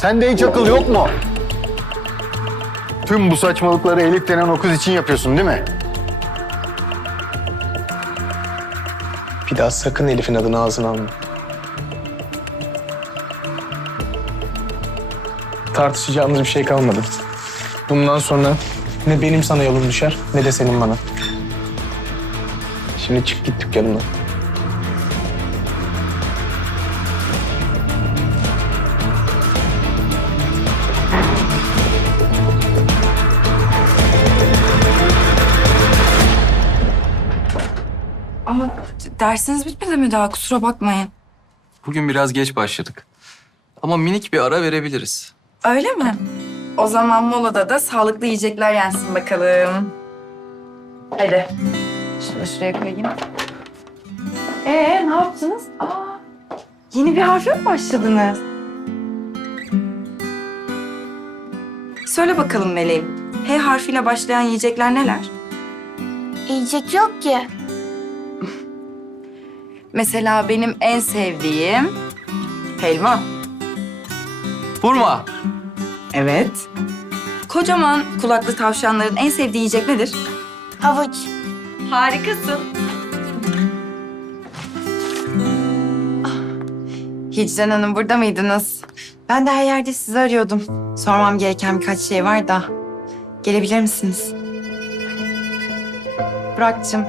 Sende hiç akıl yok mu? Tüm bu saçmalıkları Elif denen o kız için yapıyorsun değil mi? Bir daha sakın Elif'in adını ağzına alma. Tartışacağımız bir şey kalmadı. Bundan sonra ne benim sana yolum düşer ne de senin bana. Şimdi çık git dükkanımdan. Ama dersiniz bitmedi mi daha kusura bakmayın. Bugün biraz geç başladık. Ama minik bir ara verebiliriz. Öyle mi? O zaman molada da sağlıklı yiyecekler yensin bakalım. Hadi. Şunu şuraya koyayım. Ee ne yaptınız? Aa, yeni bir harfe mi başladınız? Söyle bakalım Meleğim. H harfiyle başlayan yiyecekler neler? Yiyecek yok ki. Mesela benim en sevdiğim helva. Vurma. Evet. Kocaman kulaklı tavşanların en sevdiği yiyecek nedir? Havuç. Harikasın. Hicran Hanım burada mıydınız? Ben de her yerde sizi arıyordum. Sormam gereken birkaç şey var da. Gelebilir misiniz? Burak'cığım,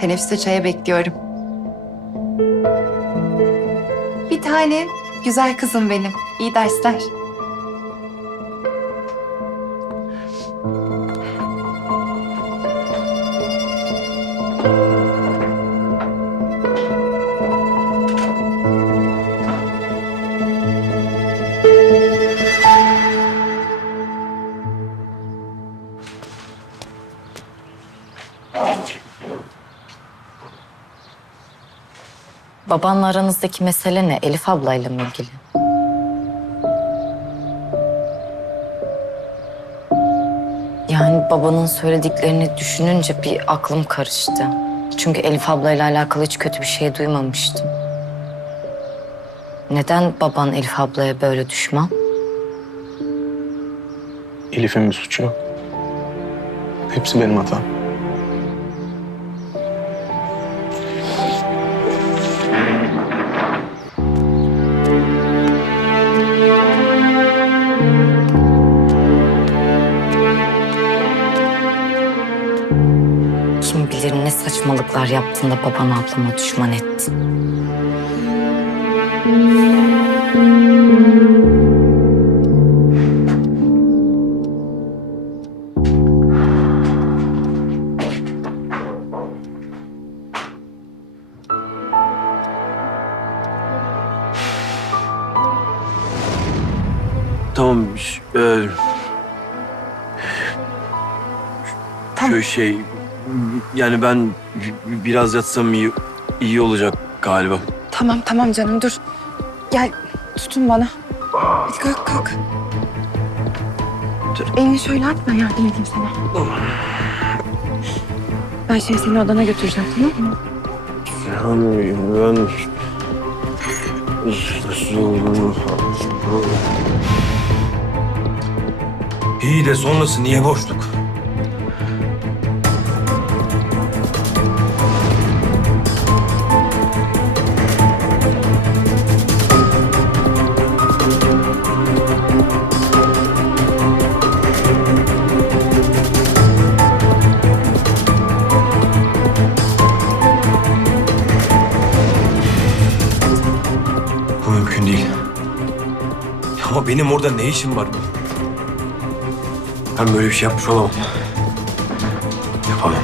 teneffüste çaya bekliyorum. Bir tane güzel kızım benim. İyi dersler. Babanla aranızdaki mesele ne? Elif ablayla mı ilgili? Yani babanın söylediklerini düşününce bir aklım karıştı. Çünkü Elif ablayla alakalı hiç kötü bir şey duymamıştım. Neden baban Elif ablaya böyle düşman? Elif'in bir suçu yok. Hepsi benim hatam. Bilir ne saçmalıklar yaptığında baban ablama düşman etti. Tamam. ş- E, Şu şey yani ben biraz yatsam iyi iyi olacak galiba. Tamam tamam canım dur. Gel tutun bana. Hadi kalk kalk. Dur elini şöyle atma yardım edeyim sana. Ben şimdi seni odana götüreceğim tamam mı? Yani ben İyi de sonrası niye boşluk? Benim orada ne işim var? Ben böyle bir şey yapmış olamam. Yapamam.